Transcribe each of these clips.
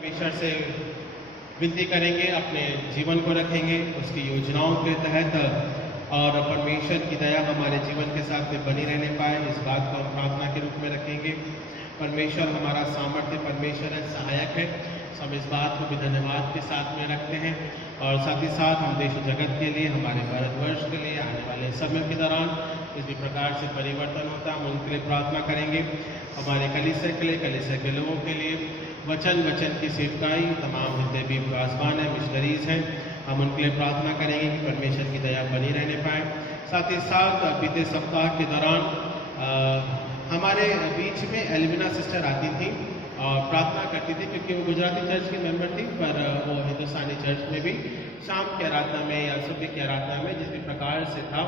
परमेश्वर से विनती करेंगे, अपने जीवन को रखेंगे उसकी योजनाओं के तहत, और परमेश्वर की दया हमारे जीवन के साथ में बनी रहने पाए, इस बात को हम प्रार्थना के रूप में रखेंगे। परमेश्वर हमारा सामर्थ्य, परमेश्वर है, सहायक है। तो हम इस बात को भी धन्यवाद के साथ में रखते हैं, और साथ ही साथ हम देश जगत के लिए, हमारे भारतवर्ष के लिए आने वाले समय के दौरान किसी प्रकार से परिवर्तन होता है, हम उनके लिए प्रार्थना करेंगे। हमारे कलीसिया के लिए, कलीसिया के लोगों के लिए, वचन की सेवकाई, तमाम जितने भी विकासवान हैं, मिशनरीज हैं, हम उनके लिए प्रार्थना करेंगे कि परमेश्वर की दया बनी रहने पाए। साथ ही साथ बीते सप्ताह के दौरान हमारे बीच में एल्विना सिस्टर आती थी और प्रार्थना करती थी, क्योंकि वो गुजराती चर्च की मेंबर थी, पर वो हिंदुस्तानी चर्च में भी शाम की आराधना में या सुबह की आराधना में जिस भी प्रकार से था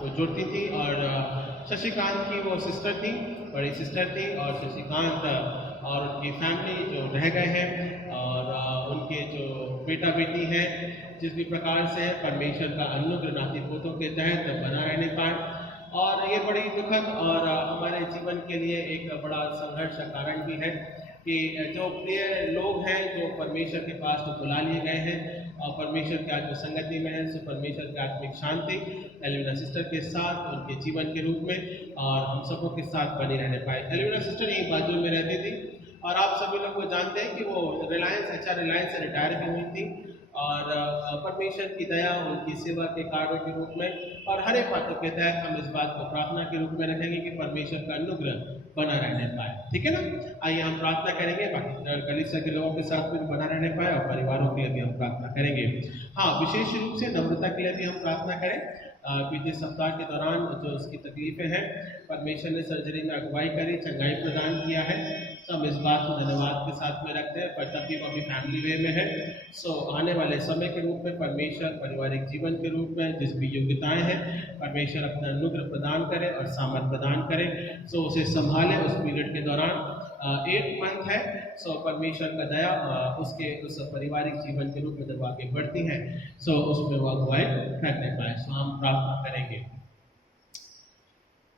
वो जुड़ती थी। और शशिकांत की वो सिस्टर थी, बड़ी सिस्टर थी, और शशिकांत और उनकी फैमिली जो रह गए हैं, और उनके जो बेटा बेटी हैं, जिस भी प्रकार से परमेश्वर का अनुग्रह नाती पोतों के तहत बना रहने पाए। और ये बड़ी दुखद और हमारे जीवन के लिए एक बड़ा संघर्ष का कारण भी है कि जो प्रिय लोग हैं, जो परमेश्वर के पास तो बुला लिए गए हैं और परमेश्वर के आत्मिक संगति में है, सो परमेश्वर की आत्मिक शांति एल्विना सिस्टर के साथ, उनके जीवन के रूप में और हम सबों के साथ बनी रहने पाए। एल्विना सिस्टर यही बाजू में रहती थी, और आप सभी लोग को जानते हैं कि वो रिलायंस से रिटायर भी हुई थी, और परमेश्वर की दया उनकी सेवा के कार्यों के रूप में और हर एक बातों के तहत हम इस बात को प्रार्थना के रूप में रखेंगे कि परमेश्वर का अनुग्रह बना रहने पाए। ठीक है ना? आइए हम प्रार्थना करेंगे, बाकी कलीसिया के लोगों के साथ भी बना रहने पाए, और परिवारों के लिए भी हम प्रार्थना करेंगे। हाँ, विशेष रूप से नम्रता के लिए भी हम प्रार्थना करें। बीते सप्ताह के दौरान जो उसकी तकलीफें हैं, परमेश्वर ने सर्जरी में अगुवाई करी, चंगाई प्रदान किया है, तो हम इस बात को धन्यवाद के साथ में रखते हैं। पर तब भी वो अभी फैमिली वे में है, सो आने वाले समय के रूप में परमेश्वर पारिवारिक जीवन के रूप में जिस भी योग्यताएं हैं, परमेश्वर अपना अनुग्रह प्रदान करे और सामर्थ प्रदान करे, सो उसे संभाले उस पीरियड के दौरान। 8 मंथ है, सो परमेश्वर का दया उसके उस पारिवारिक जीवन के रूप में जब आगे बढ़ती है, सो उसमें वो अगुवाई करने पाए। सो हम प्रार्थना करेंगे।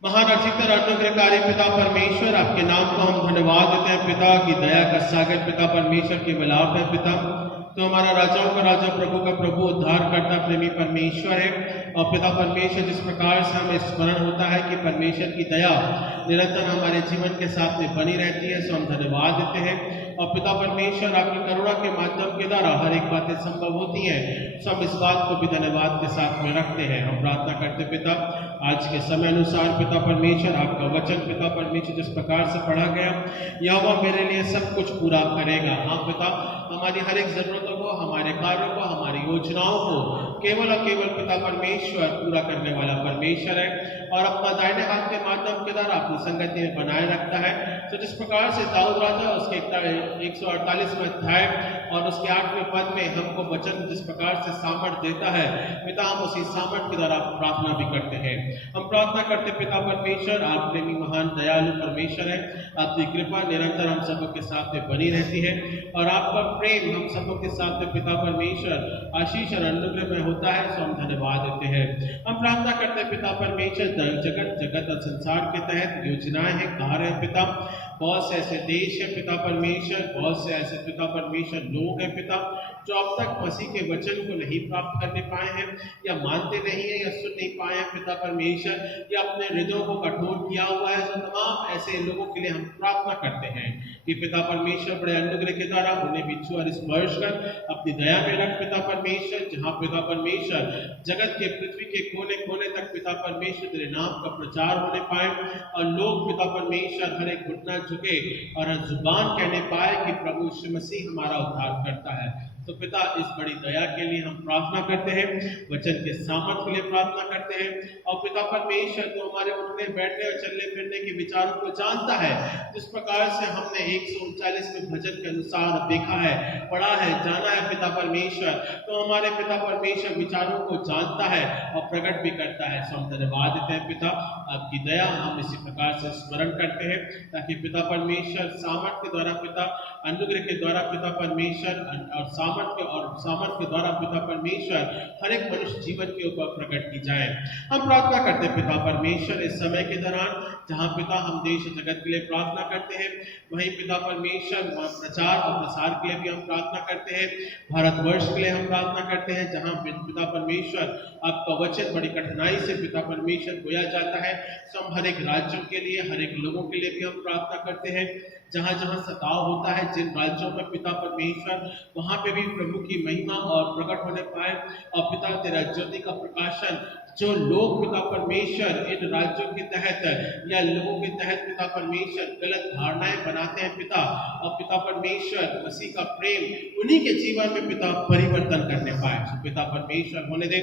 महान रचित अनुग्रहकारी पिता परमेश्वर, आपके नाम को हम धन्यवाद देते हैं पिता, की दया का सागर पिता परमेश्वर के मिलाप है पिता। तो हमारा राजाओं का राजा, प्रभु का प्रभु, उद्धार करता प्रेमी परमेश्वर है। और पिता परमेश्वर, जिस प्रकार से हमें स्मरण होता है कि परमेश्वर की दया निरंतर हमारे जीवन के साथ में बनी रहती है, सो हम धन्यवाद देते हैं। और पिता परमेश्वर, आपकी करुणा के माध्यम के द्वारा हर एक बातें संभव होती हैं, सो हम इस बात को भी धन्यवाद के साथ में रखते हैं। हम प्रार्थना करते पिता, आज के समय अनुसार पिता परमेश्वर, आपका वचन पिता परमेश्वर जिस प्रकार से पढ़ा गया, यहोवा मेरे लिए सब कुछ पूरा करेगा। हाँ पिता, हमारी हर एक जरूरतों को, हमारे कार्यों को, हमारी योजनाओं को केवल और केवल पिता परमेश्वर पूरा करने वाला परमेश्वर है, और अपना दाहिने हाथ के माध्यम के द्वारा अपनी संगति में बनाए रखता है। तो जिस प्रकार से दाऊद राजा उसके 148वें अध्याय और उसके 8वें पद में हमको वचन जिस प्रकार से सामर्थ देता है पिता, हम उसी सामर्थ के द्वारा प्रार्थना भी करते हैं। हम प्रार्थना करते पिता परमेश्वर, आप प्रेमी महान दयालु परमेश्वर है, आपकी कृपा निरंतर हम सबों के साथ में बनी रहती है, और आपका प्रेम हम सबों के साथ में पिता परमेश्वर आशीष और अनुग्रह में होता है, सो हम धन्यवाद देते हैं। हम प्रार्थना करते हैं पिता परमेश्वर, जगत और संसार के तहत योजनाएं हैं, कार्य है पिता, बहुत से ऐसे देश है पिता परमेश्वर, बहुत से ऐसे पिता परमेश्वर लोग हैं पिता, जो अब तक मसीह के वचन को नहीं प्राप्त करने पाए हैं, या मानते नहीं है, या सुन नहीं पाए हैं पिता परमेश्वर, या अपने हृदयों को कठोर किया हुआ है। तो तमाम ऐसे लोगों के लिए हम प्रार्थना करते हैं कि पिता परमेश्वर बड़े अनुग्रह के द्वारा उन्हें भी छू और स्पर्श कर अपनी दया में रख पिता परमेश्वर, जहाँ पिता परमेश्वर जगत के पृथ्वी के कोने कोने तक पिता परमेश्वर तेरे नाम का प्रचार होने पाए, और लोग पिता परमेश्वर हर एक घुटना झुके और जुबान कहने पाए कि प्रभु यीशु मसीह हमारा उद्धार करता है। तो पिता, इस बड़ी दया के लिए हम प्रार्थना करते हैं, वचन के सामर्थ के लिए प्रार्थना करते हैं। और पिता परमेश्वर, तो हमारे उठने बैठने और चलने फिरने के विचारों को जानता है, जिस प्रकार से हमने 139वें भजन के अनुसार देखा है, पढ़ा है, जाना है पिता परमेश्वर, तो हमारे पिता परमेश्वर विचारों को जानता है और प्रकट भी करता है। सो हम धन्यवाद देते हैं पिता, आपकी दया हम इसी प्रकार से स्मरण करते हैं, ताकि पिता परमेश्वर सामर्थ के द्वारा पिता, अनुग्रह के द्वारा पिता परमेश्वर और सामर्थ सामर्थ्य द्वारा पिता परमेश्वर हर एक मनुष्य जीवन के ऊपर प्रकट की जाए। हम प्रार्थना करते हैं पिता परमेश्वर इस समय के दौरान जहाँ पिता हम देश और जगत के लिए प्रार्थना करते हैं, वहीं पिता परमेश्वर प्रचार और प्रसार के लिए भी हम प्रार्थना करते हैं। भारतवर्ष के लिए हम प्रार्थना करते हैं जहाँ पिता परमेश्वर आपका वचन बड़ी कठिनाई से पिता परमेश्वर बोया जाता है। तो हम हर एक राज्यों के लिए, हर एक लोगों के लिए भी हम प्रार्थना करते हैं जहाँ जहाँ सताव होता है जिन राज्यों में पिता परमेश्वर, वहाँ पे भी प्रभु की महिमा और प्रकट होने पाए और पिता तेरा ज्योति का प्रकाशन जो लोग पिता परमेश्वर इन राज्यों के तहत या लोगों के तहत पिता परमेश्वर गलत धारणाएं बनाते हैं पिता, और पिता परमेश्वर मसीह का प्रेम उन्हीं के जीवन में पिता परिवर्तन करने पाए। तो पिता परमेश्वर होने दे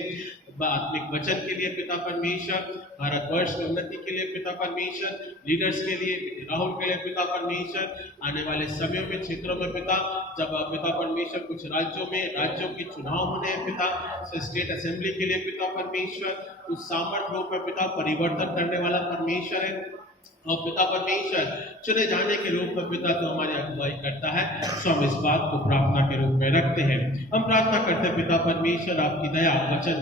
आत्मिक वचन के लिए पिता परमेश्वर, भारतवर्ष में उन्नति के लिए पिता परमेश्वर, लीडर्स के लिए, राहुल के लिए पिता परमेश्वर, आने वाले समयों में क्षेत्रों में पिता जब पिता परमेश्वर कुछ राज्यों के चुनाव होने हैं पिता, स्टेट असेंबली के लिए पिता परमेश्वर उस सामर्थ्य रूप में पिता परिवर्तन करने वाला परमेश्वर है। और पिता परमेश्वर चुने जाने के रूप में पिता तो हमारी अगुवाई करता है। तो हम इस बात को प्रार्थना के रूप में रखते हैं। हम प्रार्थना करते हैं पिता परमेश्वर आपकी दया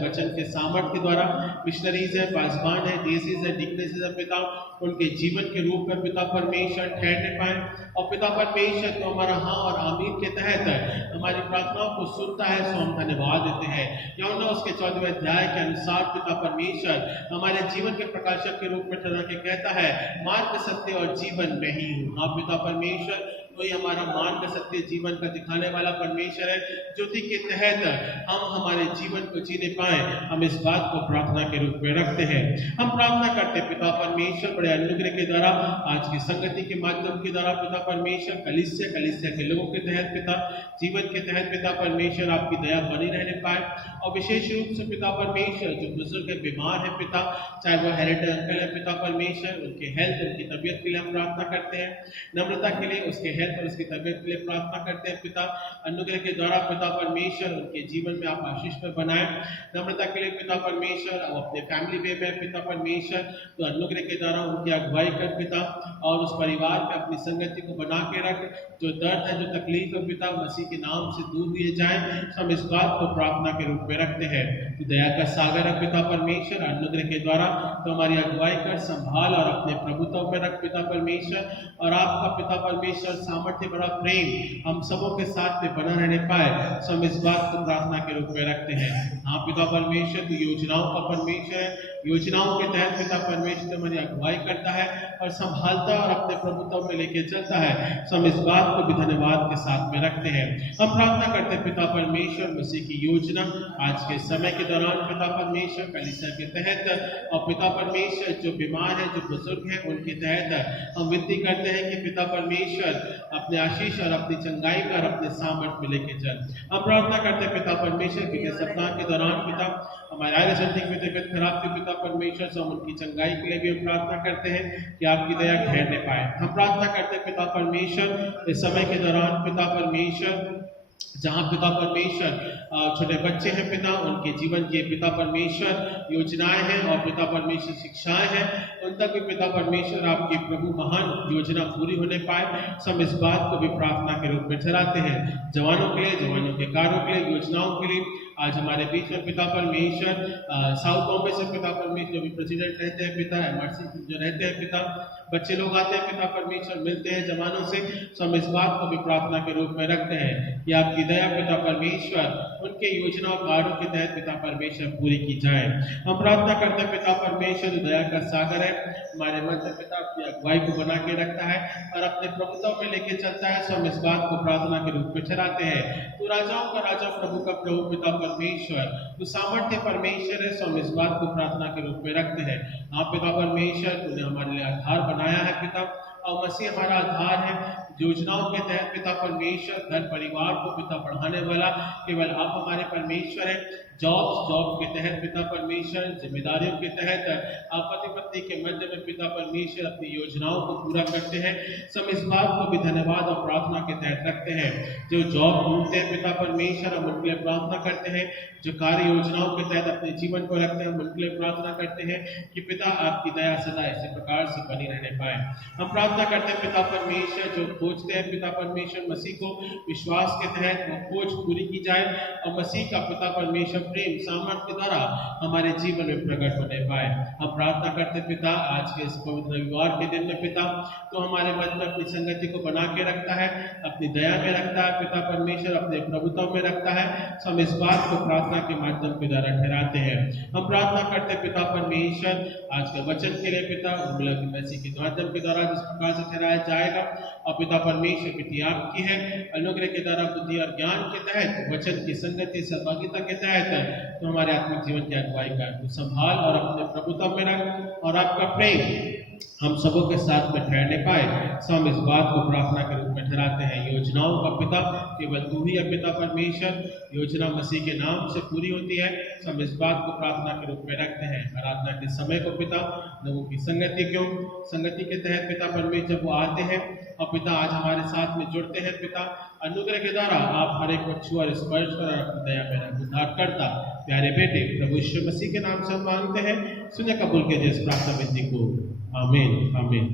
वचन के सामर्थ्य द्वारा मिशनरीज है, पासवान है, डीएसीज है, डिग्नेसीज है पिता, उनके जीवन के रूप में पिता परमेश्वर ठहरने पाए। और पिता परमेश्वर तो हमारा हाँ और आमीन के तहत हमारी प्रार्थनाओं को सुनता है। सो हम धन्यवाद देते हैं। यूहन्ना उसके 14वें अध्याय के अनुसार पिता परमेश्वर हमारे जीवन के प्रकाशक के रूप में ठहरा के कहता है मार्ग, सत्य और जीवन मैं ही हूँ। हाँ पिता परमेश्वर वही हमारा मार्ग, सत्य, जीवन का दिखाने वाला परमेश्वर है, ज्योति के तहत हम हमारे जीवन को जीने पाए। हम इस बात को प्रार्थना के रूप में रखते हैं। हम प्रार्थना करते हैं पिता परमेश्वर बड़े अनुग्रह के द्वारा आज की संगति के माध्यम के द्वारा पिता परमेश्वर कलीसिया के लोगों के तहत पिता जीवन के तहत पिता परमेश्वर आपकी दया बनी रहने पाए। और विशेष रूप से पिता परमेश्वर जो बुजुर्ग है, बीमार है पिता, चाहे वो हेरिटेज अंकल है पिता परमेश्वर, उनके हेल्थ, उनकी तबीयत के लिए हम प्रार्थना करते हैं। नम्रता के लिए, उसके हेल्थ और उसकी तबीयत के लिए प्रार्थना करते हैं पिता। अनुग्रह के द्वारा पिता परमेश्वर उनके जीवन में आप आशीष पर बनाए। नम्रता के लिए पिता परमेश्वर वो अपने फैमिली वे में पिता परमेश्वर तो अनुग्रह के द्वारा उनकी अगुवाई कर पिता, और उस परिवार में अपनी संगति को बना के रख। जो दर्द है, जो तकलीफ है पिता, मसीह के नाम से दूर दिए जाए। हम इस बात को प्रार्थना के रूप में रखते हैं। तो दया का सागर है पिता परमेश्वर, अनुग्रह के द्वारा तो हमारी अगुवाई कर, संभाल और अपने प्रभुत्व में रख पिता परमेश्वर। और आपका पिता परमेश्वर सामर्थ्य बड़ा प्रेम हम सबों के साथ में बना रहने पाए। सो हम इस बात को प्रार्थना के रूप में रखते हैं। हाँ पिता परमेश्वर तो योजनाओं का परमेश्वर है, योजनाओं के तहत पिता परमेश्वर हमारी अगुवाई करता है और संभालता है और अपने प्रभुत्व में लेके चलता है। सो हम इस बात को भी धन्यवाद के साथ में रखते हैं। हम प्रार्थना करते हैं पिता परमेश्वर मसीह की योजना आज के समय के दौरान पिता परमेश्वर कलीसिया के तहत, और पिता परमेश्वर जो बीमार है, जो बुजुर्ग है, उनके तहत हम विनती करते हैं कि पिता परमेश्वर अपने आशीष और अपनी चंगाई का और अपने सामर्थ्य में लेके चल। हम प्रार्थना करते हैं पिता परमेश्वर के सप्ताह के दौरान पिता हमारे आर्य संधिक में तबियत खराब थी पिता परमेश्वर, से हम उनकी चंगाई के लिए भी हम प्रार्थना करते हैं कि आपकी दया ठहरने पाए। हम प्रार्थना करते हैं पिता परमेश्वर इस समय के दौरान पिता परमेश्वर जहाँ पिता परमेश्वर छोटे बच्चे हैं पिता, उनके जीवन की पिता परमेश्वर योजनाएं हैं और पिता परमेश्वर शिक्षाएं हैं, उन तक भी पिता परमेश्वर आपकी प्रभु महान योजना पूरी होने पाए। हम इस बात को भी प्रार्थना के रूप में ठहराते हैं। जवानों के लिए, जवानों के कार्यों के लिए, योजनाओं के लिए आज हमारे बीच में पिता परमेश्वर साउथ बॉम्बे से पिता परमेश्वर जो भी प्रेसिडेंट रहते हैं पिता, एमआरसी जो रहते हैं पिता, बच्चे लोग आते हैं पिता परमेश्वर, मिलते हैं जवानों से। तो हम इस बात को भी प्रार्थना के रूप में रखते हैं कि आपकी दया पिता परमेश्वर उनके योजना और कार्यों के तहत पिता परमेश्वर पूरी की जाए। हम प्रार्थना करते हैं पिता परमेश्वर दया का सागर है, हमारे मन से पिता अपनी अगुवाई को बना के रखता है और अपने प्रभुत्व में लेके चलता है। सो हम इस बात को प्रार्थना के रूप में ठहराते हैं। तो राजाओं का राजा, प्रभु का प्रभु पिता परमेश्वर तो सामर्थ्य परमेश्वर है। सो हम इस बात को प्रार्थना के रूप में रखते हैं। हाँ पिता परमेश्वर तूने हमारे लिए आधार बनाया है पिता, और मसीह हमारा आधार है। योजनाओं के तहत पिता परमेश्वर घर परिवार को पिता बढ़ाने वाला केवल आप हमारे परमेश्वर हैं। जॉब के तहत पिता परमेश्वर, जिम्मेदारियों के तहत पति पत्नी के मध्य में पिता परमेश्वर अपनी योजनाओं को पूरा करते हैं। हम इस बात को भी धन्यवाद और प्रार्थना के तहत रखते हैं। जो जॉब ढूंढते हैं पिता परमेश्वर, हम उनके लिए प्रार्थना करते हैं। जो कार्य योजनाओं के तहत अपने जीवन को रखते हैं, हम उनके लिए प्रार्थना करते हैं कि पिता आपकी दया सदा इसी प्रकार से बनी रहने पाए। हम प्रार्थना करते हैं पिता परमेश्वर, जो खोजते हैं पिता परमेश्वर मसीह को, विश्वास के तहत वो खोज पूरी की जाए और मसीह का पिता परमेश्वर प्रेम सामर्थ्य के द्वारा हमारे जीवन में प्रकट होने पाए। हम प्रार्थना करते पिता, आज के इस पवित्र रविवार के दिन में पिता तो हमारे मन में अपनी संगति को बना के रखता है, अपनी दया में रखता है पिता परमेश्वर, अपने प्रभुत्व में रखता है। हम इस बात को प्रार्थना के माध्यम के द्वारा ठहराते हैं। हम प्रार्थना करते पिता परमेश्वर आज के वचन के लिए पिता उर्मिला की मसीह के माध्यम के द्वारा जिस प्रकार से ठहराया जाएगा, और पिता परमेश्वर विधि आपकी है, अनुग्रह के द्वारा बुद्धि और ज्ञान के तहत वचन की संगति सहभागिता के तहत तो हमारे आत्मिक जीवन की अगुवाई कर, तो संभाल और अपने प्रभुत्व में रख, और आपका प्रेम हम सबों के साथ में ठहरने पाए। हम इस बात को प्रार्थना के रूप में ठहराते हैं। योजनाओं का पिता केवल तू ही है पिता परमेश्वर, योजना मसीह के नाम से पूरी होती है। हम इस बात को प्रार्थना के रूप में रखते हैं। आराधना के समय को पिता लोगों की संगति के तहत पिता परमेश्वर जब वो आते हैं और पिता आज हमारे साथ में जुड़ते हैं पिता, अनुग्रह के द्वारा आप हर एक को छू और स्पर्श कर अपनी दया में उद्धार करता प्यारे बेटे प्रभु यीशु मसीह के नाम से हम मांगते हैं। सुने कबूल के इस प्रार्थना विधि को। आमीन आमीन।